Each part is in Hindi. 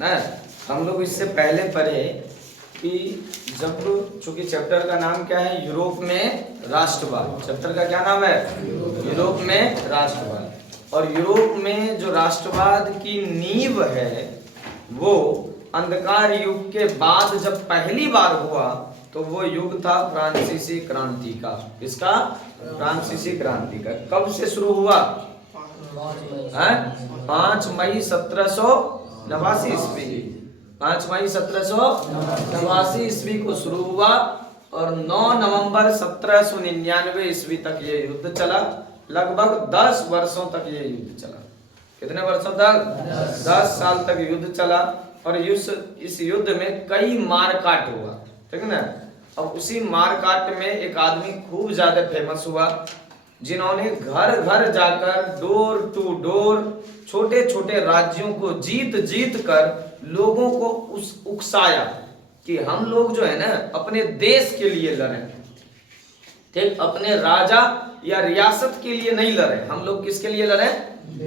ना। हम लोग इससे पहले पढ़े कि जब, चूंकि चैप्टर का नाम क्या है, यूरोप में राष्ट्रवाद। चैप्टर का क्या नाम है, यूरोप में राष्ट्रवाद। और यूरोप में जो राष्ट्रवाद की नींव है वो अंधकार युग के बाद जब पहली बार हुआ तो वो युग था फ्रांसीसी क्रांति का। किसका? फ्रांसीसी क्रांति का। कब से शुरू हुआ? 5 मई 1789 ईस्वी। 5 मई 1789 ईस्वी को शुरू हुआ और 9 नवंबर 1799 ईस्वी तक ये युद्ध चला। लगभग 10 वर्षों तक ये युद्ध चला। कितने वर्षों तक? 10 साल तक युद्ध चला। और इस युद्ध में कई मारकाट हुआ, ठीक है ना। अब उसी मारकाट में एक आदमी खूब ज्यादा फेमस हुआ, जिन्होंने घर घर जाकर डोर टू डोर छोटे छोटे राज्यों को जीत जीत कर लोगों को उकसाया कि हम लोग जो है ना अपने देश के लिए लड़ें, ठीक, अपने राजा या रियासत के लिए नहीं लड़ें। हम लोग किसके लिए लड़ें?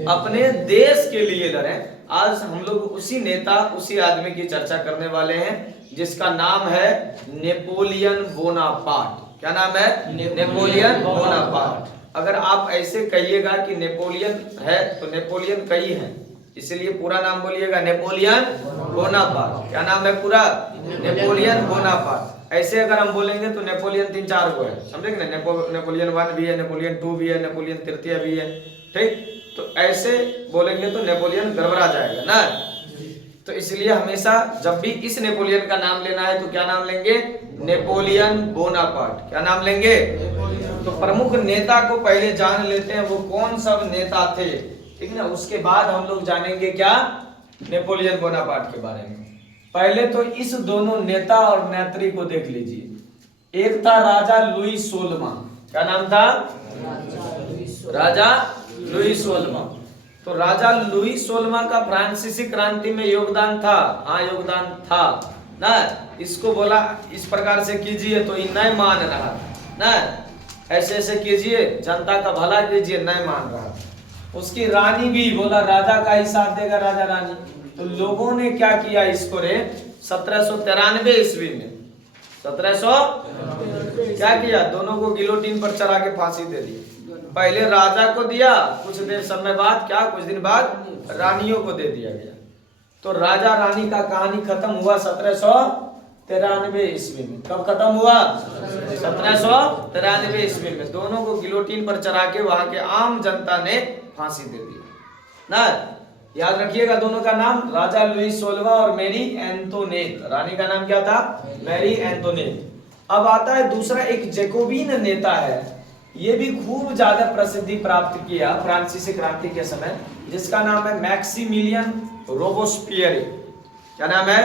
अपने देश के लिए लड़ें। आज हम लोग उसी नेता, उसी आदमी की चर्चा करने वाले हैं जिसका नाम है नेपोलियन बोनापार्ट। क्या नाम है? Napoleon Bonaparte. अगर आप ऐसे कहिएगा कि नेपोलियन है तो नेपोलियन कई है, इसलिए पूरा नाम बोलिएगा नेपोलियन बोनापार्ट। क्या नाम है पूरा? Napoleon Bonaparte. ऐसे अगर हम बोलेंगे तो नेपोलियन 3-4 को है, समझेंगे ना। नेपोलियन 1 भी है, नेपोलियन 2 भी है, नेपोलियन तृतीय भी है, ठीक। तो ऐसे बोलेंगे तो नेपोलियन गड़बड़ा जाएगा ना। तो इसलिए हमेशा जब भी इस नेपोलियन का नाम लेना है तो क्या नाम लेंगे? Napoleon Bonaparte. क्या नाम लेंगे? तो प्रमुख नेता को पहले जान लेते हैं, वो कौन सब नेता थे, ठीक है ना। उसके बाद हम लोग जानेंगे क्या? नेपोलियन बोनापार्ट के बारे में। पहले तो इस दोनों नेता और नेत्री को देख लीजिए। एक था राजा लुई 16। क्या नाम था? राजा लुई 16। तो राजा लुई 16 का फ्रांसीसी क्रांति में योगदान था। हाँ, योगदान था ना। इसको बोला इस प्रकार से कीजिए तो ये नहीं मान रहा ना, ऐसे ऐसे कीजिए, जनता का भला कीजिए, नहीं मान रहा। उसकी रानी भी बोला राजा का ही साथ देगा, राजा रानी। तो लोगों ने क्या किया इसको रे, 1793 ईस्वी में 1700 क्या किया, दोनों को गिलोटिन पर चढ़ा के फांसी दे दी। पहले राजा को दिया, कुछ देर समय बाद क्या, कुछ दिन बाद रानियों को दे दिया गया। तो राजा रानी का कहानी खत्म हुआ 1793 ईस्वी में। कब खत्म हुआ? 1793 ईस्वी में। दोनों को गिलोटिन पर चढ़ा के वहां के आम जनता ने फांसी दे दी ना। याद रखिएगा दोनों का नाम, राजा लुई 16 और मेरी एंटोनेट। रानी का नाम क्या था? Mary Antoinette. अब आता है दूसरा, एक जैकोबिन नेता है, ये भी खूब ज्यादा प्रसिद्धि प्राप्त किया फ्रांसीसी क्रांति के समय, जिसका नाम है मैक्सिमिलियन रोबोस्पियरे। क्या नाम है?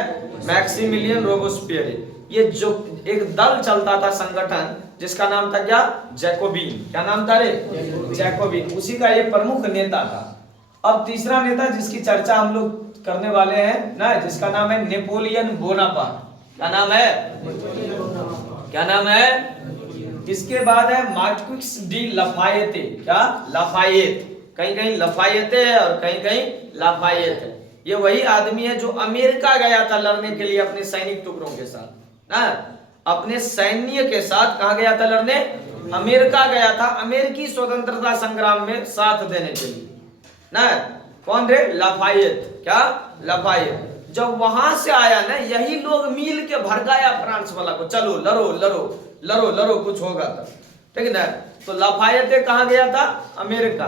मैक्सिमिलियन रोबोस्पियरे। ये जो एक दल चलता था, संगठन, जिसका नाम था क्या? जैकोबिन। क्या नाम था रे? जैकोबिन। उसी का ये प्रमुख नेता था। अब तीसरा नेता जिसकी चर्चा हम लोग करने वाले हैं ना, जिसका नाम है नेपोलियन बोनापार्ट। क्या नाम है? क्या नाम है? इसके बाद है मार्क्विस डी लाफायेते। क्या? लाफायेत। कहीं कहीं लाफायेते है और कहीं कहीं लाफायेत है। ये वही आदमी है जो अमेरिका गया था लड़ने के लिए अपने सैनिक टुकड़ों के साथ ना, अपने सैन्य के साथ। कहा गया था लड़ने? अमेरिका गया था, अमेरिकी स्वतंत्रता संग्राम में साथ देने के लिए ना। कौन रे? लाफायेत। क्या? लाफायेत। जब वहां से आया ना, यही लोग मिल के भड़काया फ्रांस वाला को, चलो लड़ो लड़ो लड़ो लड़ो, कुछ होगा तो, ठीक है ना। तो लाफायेते कहाँ गया था? अमेरिका,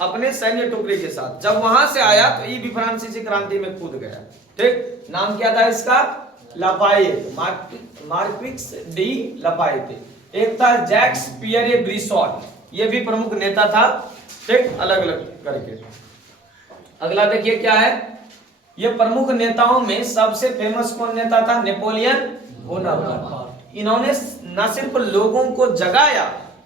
अपने सैन्य टुकड़ी के साथ। जब वहां से आया तो ये भी फ्रांसीसी क्रांति में कूद गया, ठीक। नाम क्या था इसका? लाफायेत, मार्क्विस डी लाफायेते। एक था जैक्स पियरे ब्रिसॉट, ये भी प्रमुख नेता था, ठीक, अलग अलग करके। अगला देखिए क्या है, ये प्रमुख नेताओं में सबसे फेमस कौन नेता था? Napoleon Bonaparte. इन्होंने न सिर्फ लोगों को जगाया,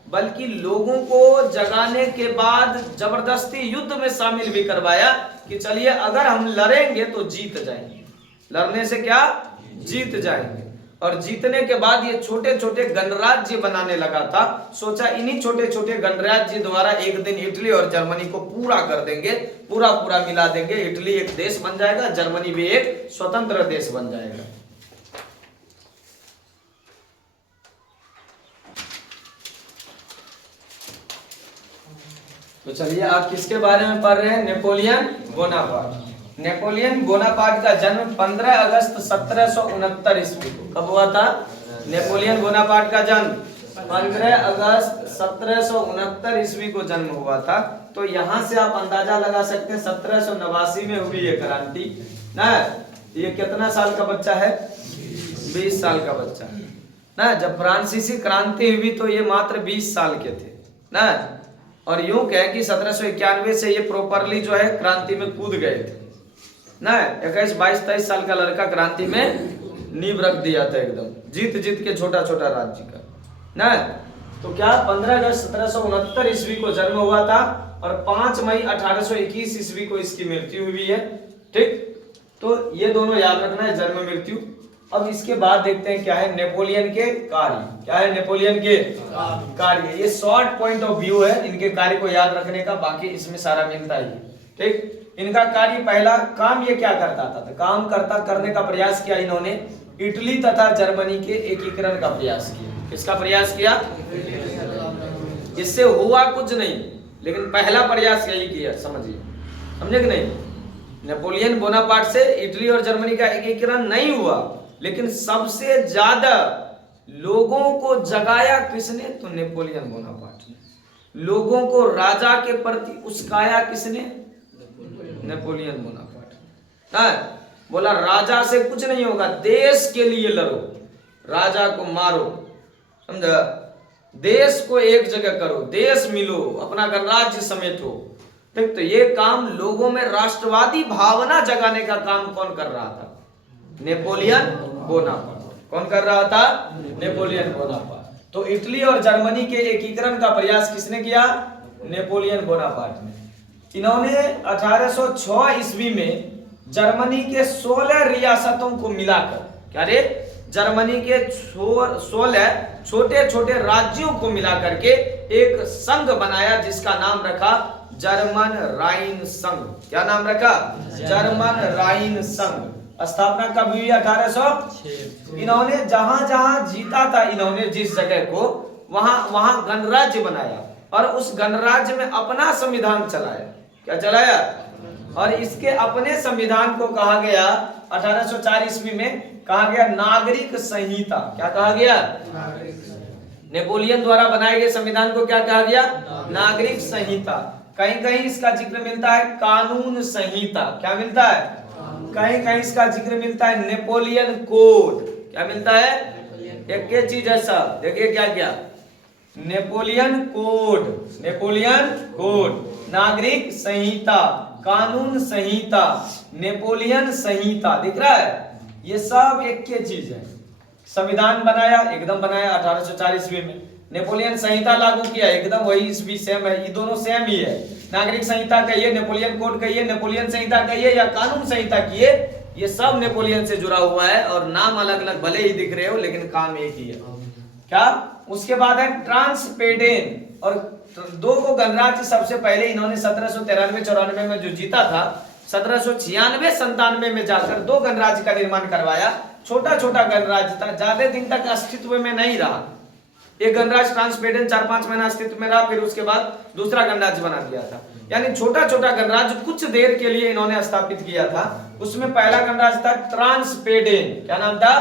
बल्कि लोगों को जगाने के बाद जबरदस्ती युद्ध में शामिल भी करवाया कि चलिए अगर हम लड़ेंगे तो जीत जाएंगे, लड़ने से क्या, जीत जाएंगे। और जीतने के बाद ये छोटे छोटे गणराज्य बनाने लगा था। सोचा इन्हीं छोटे छोटे गणराज्य द्वारा एक दिन इटली और जर्मनी को पूरा कर देंगे, पूरा पूरा मिला देंगे। इटली एक देश बन जाएगा, जर्मनी भी एक स्वतंत्र देश बन जाएगा। तो चलिए आप किसके बारे में पढ़ रहे हैं? Napoleon Bonaparte. नेपोलियन बोनापार्ट का जन्म 15 अगस्त 1769 ईस्वी को कब हुआ था? नेपोलियन बोनापार्ट का जन्म 15 अगस्त 1769 ईस्वी को जन्म हुआ था। तो यहां से आप अंदाजा लगा सकते हैं 1789 में हुई ये क्रांति ना। ये कितना साल का बच्चा है? 20 साल का बच्चा ना। जब फ्रांसीसी क्रांति हुई तो ये मात्र 20 साल के थे ना। और यूं कहें कि 1791 से ये प्रॉपरली जो है क्रांति में कूद गए थे ना। 21, 22, 23 साल का लड़का क्रांति में नींव रख दिया था एकदम, जीत जीत के छोटा छोटा राज्य का ना। तो क्या 15 अगस्त 1769 ईस्वी को जन्म हुआ था और 5 मई 1821 ईस्वी को इसकी मृत्यु हुई है। ठीक, तो ये दोनों याद रखना है, जन्म मृत्यु। अब इसके बाद देखते हैं क्या है नेपोलियन के कार्य। क्या है नेपोलियन के कार्य? ये शॉर्ट पॉइंट ऑफ व्यू है इनके कार्य को याद रखने का, बाकी इसमें सारा मिलता ही है। ठीक, इनका कार्य, पहला काम ये क्या करता था? काम करने का प्रयास किया इन्होंने इटली तथा जर्मनी के एकीकरण का प्रयास किया। किसका प्रयास किया? इससे हुआ कुछ नहीं, लेकिन पहला प्रयास यही किया, समझिए, समझे कि नहीं? नेपोलियन बोनापार्ट से इटली और जर्मनी का एकीकरण नहीं हुआ, लेकिन सबसे ज्यादा लोगों को जगाया किसने? तो नेपोलियन बोनापार्ट ने। लोगों को राजा के प्रति उस्काया किसने? Napoleon Bonaparte. बोला राजा से कुछ नहीं होगा, देश के लिए लड़ो, राजा को मारो, समझा? देश को एक जगह करो, देश मिलो, अपना गणराज्य समेटो। ठीक, तो ये काम लोगों में राष्ट्रवादी भावना जगाने का काम कौन कर रहा था? Napoleon Bonaparte. कौन कर रहा था? Napoleon Bonaparte. तो इटली और जर्मनी के एकीकरण का प्रयास किसने किया? नेपोलियन बोनापार्ट ने। इन्होंने 1806 ईस्वी में जर्मनी के 16 रियासतों को मिलाकर, क्या रे, जर्मनी के 16 छोटे छोटे राज्यों को मिलाकर के एक संघ बनाया, जिसका नाम रखा जर्मन राइन संघ। क्या नाम रखा? जर्मन राइन संघ। स्थापना कब हुई? 1806। इन्होंने जहां जहां जीता था, इन्होंने जिस जगह को, वहां वहां गणराज्य बनाया और उस गणराज्य में अपना संविधान चलाया। क्या चलाया? और इसके अपने संविधान को कहा गया 1804 ईस्वी में कहा गया नागरिक संहिता। क्या कहा गया? नेपोलियन द्वारा बनाए गए संविधान को क्या कहा गया? नागरिक संहिता। कहीं कहीं इसका जिक्र मिलता है कानून संहिता। क्या मिलता है? कहीं कहीं इसका जिक्र मिलता है नेपोलियन कोड। क्या मिलता है? एक के चीज है सब, देखिए क्या क्या, नेपोलियन कोड, नेपोलियन कोड, नागरिक संहिता, कानून संहिता, नेपोलियन संहिता, दिख रहा है? ये सब एक के चीज है। संविधान बनाया, एकदम बनाया 1804 ईस्वी में। नेपोलियन संहिता लागू किया, एकदम वही ईस्वी सेम है, ये दोनों सेम ही है। नागरिक संहिता कहिए, नेपोलियन कोड कहिए, नेपोलियन संहिता कहिए या कानून संहिता कहिए, ये सब नेपोलियन से जुड़ा हुआ है और नाम अलग अलग भले ही दिख रहे हो, लेकिन काम एक ही है। क्या? उसके बाद है ट्रांसपेडेन, और दो को गणराज्य सबसे पहले इन्होंने 1793-94 में जो जीता था, 1796-97 में जाकर दो गणराज्य का निर्माण करवाया। छोटा छोटा गणराज्य था, ज्यादा दिन तक अस्तित्व में नहीं रहा। एक गणराज्य ट्रांसपेडेन 4-5 महीना अस्तित्व में रहा, फिर उसके बाद दूसरा गणराज्य बना दिया था। यानी छोटा छोटा गणराज्य कुछ देर के लिए इन्होंने स्थापित किया था। उसमें पहला गणराज्य था ट्रांसपेडेन, क्या नाम था?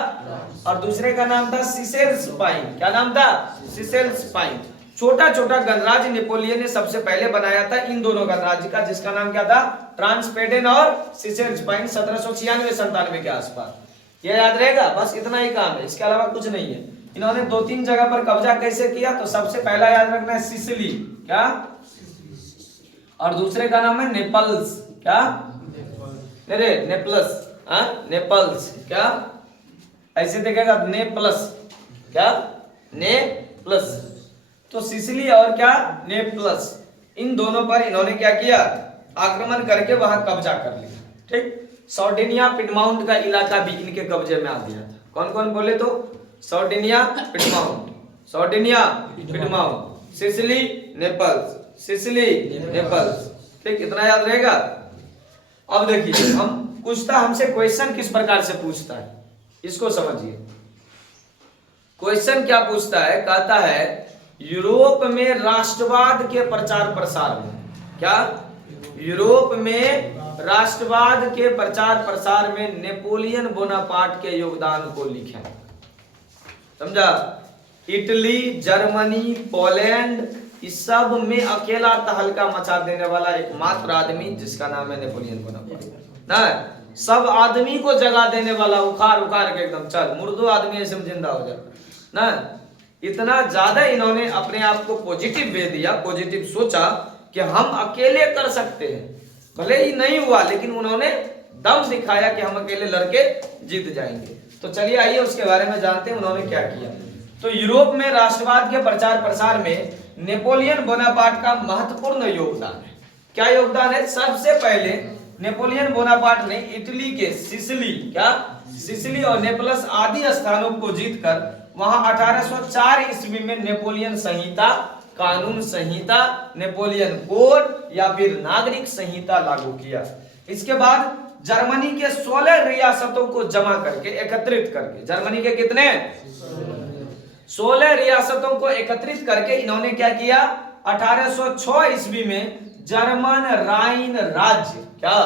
और दूसरे का नाम था सिसेल्सपाइन। क्या नाम था? सिसेल्सपाइन। छोटा छोटा गणराज्य नेपोलियन ने सबसे पहले बनाया था इन दोनों गणराज्य का, जिसका नाम क्या था? ट्रांसपेडेन और सिसेल्सपाइन, 1796-97 के आसपास। ये याद रहेगा, बस इतना ही काम है, इसके अलावा कुछ नहीं है। इन्होंने 2-3 जगह पर कब्जा कैसे किया? तो सबसे पहला याद रखना है सिसिली, क्या? और दूसरे का नाम है नेपल्स। क्या? अरे नेपल्स, नेपल्स, क्या? ऐसे देखेगा नेपल्स, क्या? नेपल्स। तो सिसिली और क्या? नेपल्स, इन दोनों पर इन्होंने क्या किया? आक्रमण करके वहां कब्जा कर लिया। ठीक, सार्डिनिया पिडमाउंट का इलाका भी इनके कब्जे में आ गया था। कौन कौन बोले तो? Sardinia, Piedmont, Sardinia, Piedmont, Sicily, Naples, Sicily, Naples. ठीक, इतना याद रहेगा। अब देखिए, हम पूछता हमसे क्वेश्चन किस प्रकार से पूछता है, इसको समझिए। क्वेश्चन क्या पूछता है? कहता है यूरोप में राष्ट्रवाद के प्रचार प्रसार में, क्या यूरोप में राष्ट्रवाद के प्रचार प्रसार में नेपोलियन बोनापार्ट के योगदान को लिखें। समझा? इटली, जर्मनी, पोलैंड, इस सब में अकेला तहलका मचा देने वाला एकमात्र आदमी जिसका नाम है नेपोलियन बोनापार्ट ना। सब आदमी को जगा देने वाला, उखाड़ उखाड़ के एकदम चल मुर्दो आदमी ऐसे में जिंदा हो जाता ना। इतना ज्यादा इन्होंने अपने आप को पॉजिटिव दे दिया, पॉजिटिव सोचा कि हम अकेले कर सकते हैं। भले ही नहीं हुआ, लेकिन उन्होंने दम दिखाया कि हम अकेले लड़के जीत जाएंगे। तो चलिए आइए उसके बारे में जानते हैं उन्होंने क्या किया। तो यूरोप में राष्ट्रवाद के प्रचार प्रसार में नेपोलियन बोनापार्ट का महत्वपूर्ण योगदान है। क्या योगदान है? सबसे पहले नेपोलियन बोनापार्ट ने इटली के सिसिली, क्या सिसिली और नेपल्स आदि स्थानों को जीतकर वहां 1804 ईस्वी में नेपोलियन संहिता, कानून संहिता, नेपोलियन कोड या फिर नागरिक संहिता लागू किया। इसके बाद जर्मनी के 16 रियासतों को जमा करके, एकत्रित करके, जर्मनी के कितने 16 रियासतों को एकत्रित करके इन्होंने क्या किया? 1806 ईस्वी में जर्मन राइन राज्य, क्या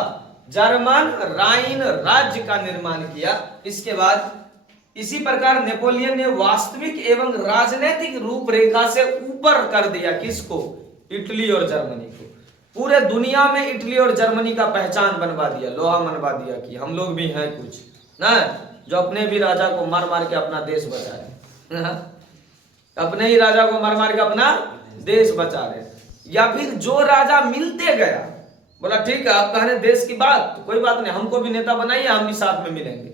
जर्मन राइन राज्य का निर्माण किया। इसके बाद इसी प्रकार नेपोलियन ने वास्तविक एवं राजनीतिक रूपरेखा से ऊपर कर दिया किसको? इटली और जर्मनी को। पूरे दुनिया में इटली और जर्मनी का पहचान बनवा दिया, लोहा मनवा दिया कि हम लोग भी हैं कुछ ना, जो अपने भी राजा को मार मार के अपना देश बचा रहे, अपने ही राजा को मार मार के अपना देश बचा रहे। या फिर जो राजा मिलते गया, बोला ठीक है आप कह रहे देश की बात, तो कोई बात नहीं, हमको भी नेता बनाइए, हम भी साथ में मिलेंगे,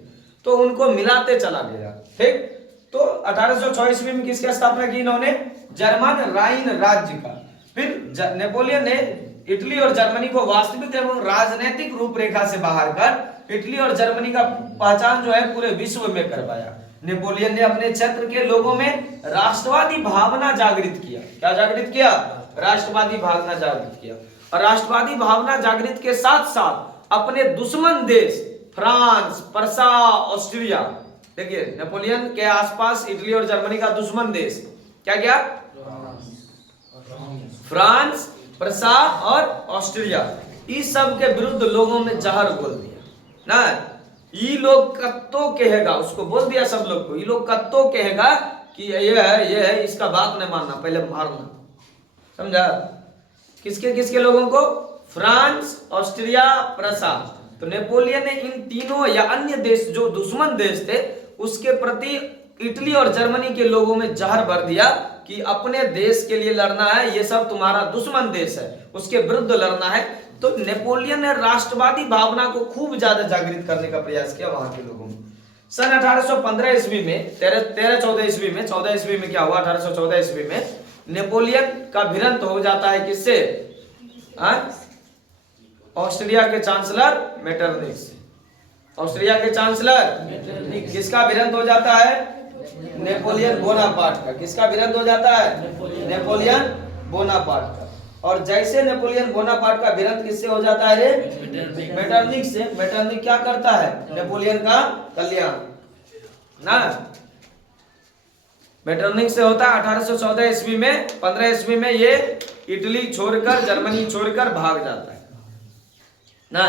तो उनको मिलाते चला गया। ठीक, तो 1806 ईस्वी में किसकी स्थापना की इन्होंने? जर्मन राइन राज्य का। फिर नेपोलियन ने इटली और जर्मनी को वास्तविक एवं राजनीतिक रूपरेखा से बाहर कर इटली और जर्मनी का पहचान जो है पूरे विश्व में करवाया। नेपोलियन ने अपने क्षेत्र के लोगों में राष्ट्रवादी भावना जागृत किया। क्या जागृत किया? राष्ट्रवादी भावना जागृत किया। और राष्ट्रवादी भावना जागृत के साथ साथ अपने दुश्मन देश फ्रांस, प्रसा, ऑस्ट्रिया, देखिए नेपोलियन के आसपास इटली और जर्मनी का दुश्मन देश क्या क्या? फ्रांस, प्रसा और ऑस्ट्रिया, इस सब के विरुद्ध लोगों में जहर बोल दिया ना। ये लोग कत्तो कहेगा, उसको बोल दिया सब लोग को, ये लोग कत्तो कहेगा कि ये है, इसका बात नहीं मानना, पहले मारना। समझा? किसके किसके लोगों को? France, Austria, Prussia. तो नेपोलियन ने इन तीनों या अन्य देश जो दुश्मन देश थे उसके प्रति इटली और जर्मनी के लोगों में जहर भर दिया कि अपने देश के लिए लड़ना है, ये सब तुम्हारा दुश्मन देश है, उसके विरुद्ध लड़ना है। तो नेपोलियन ने राष्ट्रवादी भावना को खूब ज्यादा जागृत करने का प्रयास किया वहां के लोगों में। सन 1815 ईस्वी में 14 ईस्वी में क्या हुआ? 1814 ईस्वी में नेपोलियन का भिड़ंत हो जाता है किससे? ऑस्ट्रिया के चांसलर मेटरनिख से। ऑस्ट्रिया के चांसलर किसका भिड़ंत हो जाता है? नेपोलियन बोनापार्ट का। किसका भिड़ंत हो जाता है? नेपोलियन बोनापार्ट का। और जैसे नेपोलियन बोनापार्ट का भिड़ंत किससे हो जाता है रे? मेटरनिख से। मेटरनिख क्या करता है? नेपोलियन का कल्याण ना। मेटरनिख से होता है 1814 ईस्वी में। 15 ईस्वी में ये इटली छोड़कर, जर्मनी छोड़कर भाग जाता है ना।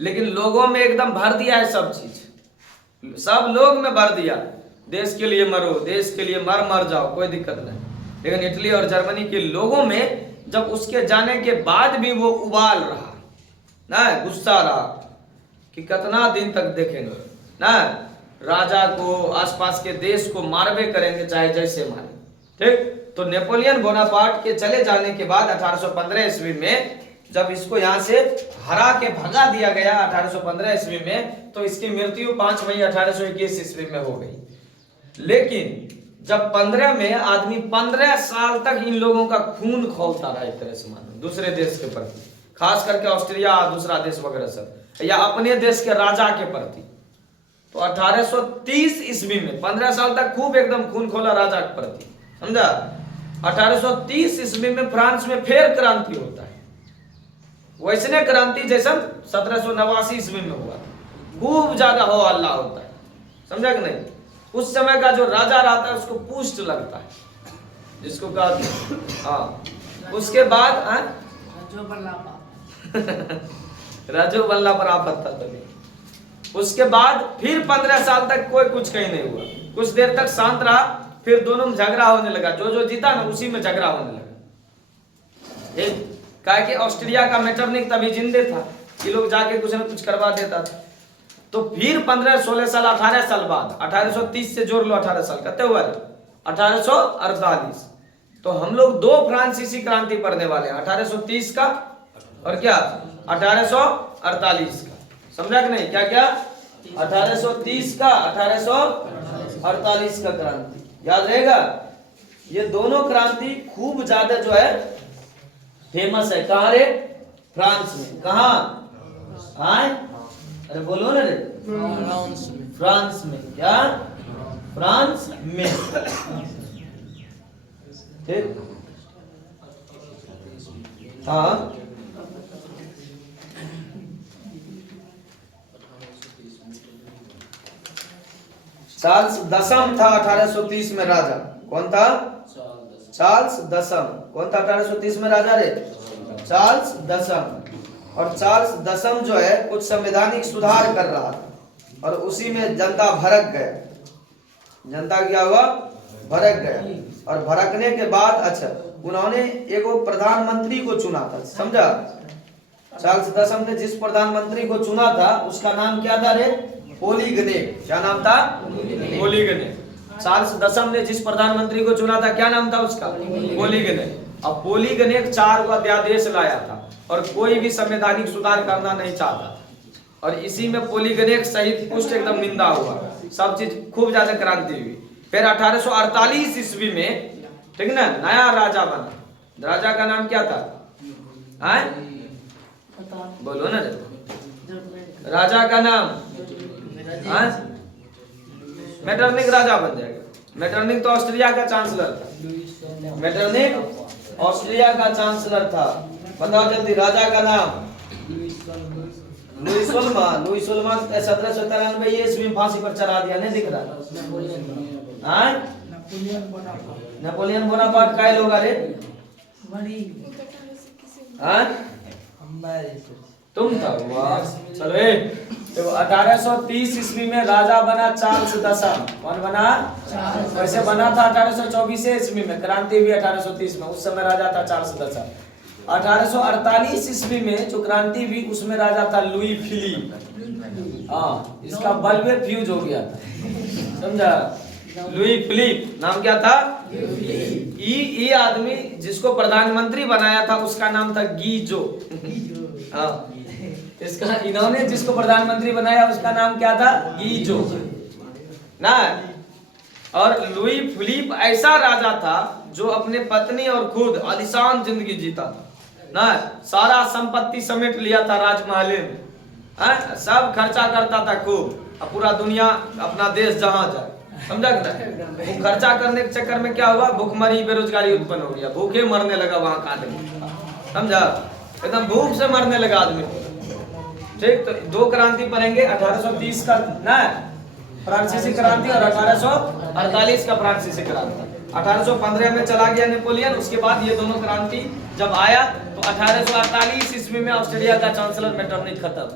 लेकिन लोगों में एकदम भर दिया है सब चीज, सब लोग में भर दिया, देश के लिए मरो, देश के लिए मर जाओ, कोई दिक्कत नहीं। लेकिन इटली और जर्मनी के लोगों में जब उसके जाने के बाद भी वो उबाल रहा ना, गुस्सा रहा कि कितना दिन तक देखेंगे ना, राजा को, आसपास के देश को मारबे करेंगे चाहे जैसे मारे। ठीक, तो नेपोलियन बोनापार्ट के चले जाने के बाद 1815 ईस्वी में जब इसको यहाँ से हरा के भगा दिया गया 1815 ईस्वी में, तो इसकी मृत्यु 5 मई 1821 ईस्वी में हो गई। लेकिन जब 15 में आदमी 15 साल तक इन लोगों का खून खौलता रहा एक तरह से, मानो दूसरे देश के प्रति, खास करके ऑस्ट्रिया, दूसरा देश वगैरह सब, या अपने देश के राजा के प्रति तो 1830 ईस्वी में 15 साल तक खूब एकदम खून खोला राजा के प्रति, समझा। 1830 ईस्वी में फ्रांस में फिर क्रांति होता है, वैसने क्रांति जैसा 1789 ईस्वी में हुआ, खूब ज्यादा हो हल्ला होता है, समझा कि नहीं। उस समय का जो राजा रहता है उसको पुष्ट लगता है, जिसको कहते हैं। हाँ, उसके बाद राजो बल्ला पर आफत था तभी। उसके बाद फिर 15 साल तक कोई कुछ कहीं नहीं हुआ, कुछ देर तक शांत रहा, फिर दोनों में झगड़ा होने लगा, जो जीता ना उसी में झगड़ा होने लगा। एक कहा कि ऑस्ट्रिया का मेटरनिक तभी जिंदे था, ये लोग जाके कुछ ना कुछ करवा देता था। तो फिर 15, 16 साल, 18 साल बाद 1830 से जोड़ लो 18 साल, कितने हुआ 1848। तो हम लोग 2 फ्रांसीसी क्रांति पढ़ने वाले हैं, 1830 का और क्या 1848 का, समझा कि नहीं। क्या क्या 1830 का 1848 का क्रांति, याद रहेगा। ये दोनों क्रांति खूब ज्यादा जो है फेमस है। कहाँ रे? फ्रांस में। कहाँ? अरे बोलो ना रे। फ्रांस में। क्या? फ्रांस में। ठीक। हाँ, चार्ल्स दसम था 1830 में राजा। कौन था? चार्ल्स दसम। कौन था 1830 में राजा रे? चार्ल्स दसम। और चार्ल्स दसम जो है कुछ संवैधानिक सुधार कर रहा था, और उसी में जनता भड़क गया। जनता क्या हुआ? भड़क गया। और भड़कने के बाद अच्छा उन्होंने एगो प्रधानमंत्री को चुना था, समझा। चार्ल्स दसम ने जिस प्रधानमंत्री को चुना था उसका नाम क्या था रे? पोलीगनेट। क्या नाम था? पोलीगनेट। चार्ल्स दसम ने जिस प्रधानमंत्री को चुना था क्या नाम था उसका? पोलीगनेट। अब पोलीगनेट 4 को अध्यादेश लाया था और कोई भी संवैधानिक सुधार करना नहीं चाहता, और इसी में पोलीगनेट सहित पुष्ट एकदम निंदा हुआ, सब चीज खूब ज्यादा क्रांति हुई। फिर 1848 ईस्वी में, ठीक ना, नया राजा बना। राजा का नाम क्या था? बोलो ना राजा का नाम। मेटरनिक राजा बन जाएगा। मेटरनिक तो ऑस्ट्रिया का चांसलर था। मेटरनिक ऑस्ट्रिया का चांसलर था। बताओ जल्दी, राजा का नाम? लुई सोलमा। लुई सोलमा 1793 ईस्वी में फांसी पर चढ़ा दिया, नहीं दिख रहा? नेपोलियन बोनापार्ट का लोग अरे तुम था? चलो तो 1830 ईस्वी में राजा बना चार्ल्स दसम। कौन बना? वैसे बना था 1824 ईस्वी में, क्रांति हुई 1830 में, उस समय राजा था चार्ल्स दसम। 1848 ईस्वी में जो क्रांति हुई उसमें राजा था लुई फिलिप। हाँ, इसका बल्ब फ्यूज हो गया था, समझा। लुई फिलिप नाम क्या था? ये आदमी जिसको प्रधानमंत्री बनाया था उसका नाम था गीजो। हाँ, इसका इन्होंने जिसको प्रधानमंत्री बनाया उसका नाम क्या था? गीजो ना। और लुई फिलिप ऐसा राजा था जो अपने पत्नी और खुद आलीशान जिंदगी जीता था ना, सारा संपत्ति समेट लिया था राजमहल में, सब खर्चा करता था खूब, अब पूरा दुनिया अपना देश जहां जाए, समझा क्या? वो खर्चा करने के चक्कर में क्या हुआ? भूखमरी, बेरोजगारी उत्पन्न हो गया, भूखे मरने लगा वहां का आदमी, समझा, एकदम भूख से मरने लगा आदमी। ठीक, तो 2 क्रांति पढ़ेंगे, 1830 का ना फ्रांसीसी क्रांति और 1848 का फ्रांसीसी क्रांति। 1815 में चला गया नेपोलियन, उसके बाद ये दोनों क्रांति जब आया तो 1848 ईस्वी में ऑस्ट्रेलिया का चांसलर मेटरनिक खत्म,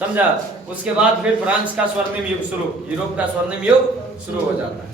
समझा। उसके बाद फिर फ्रांस का स्वर्णिम युग शुरू, यूरोप का स्वर्णिम युग शुरू हो जाता है।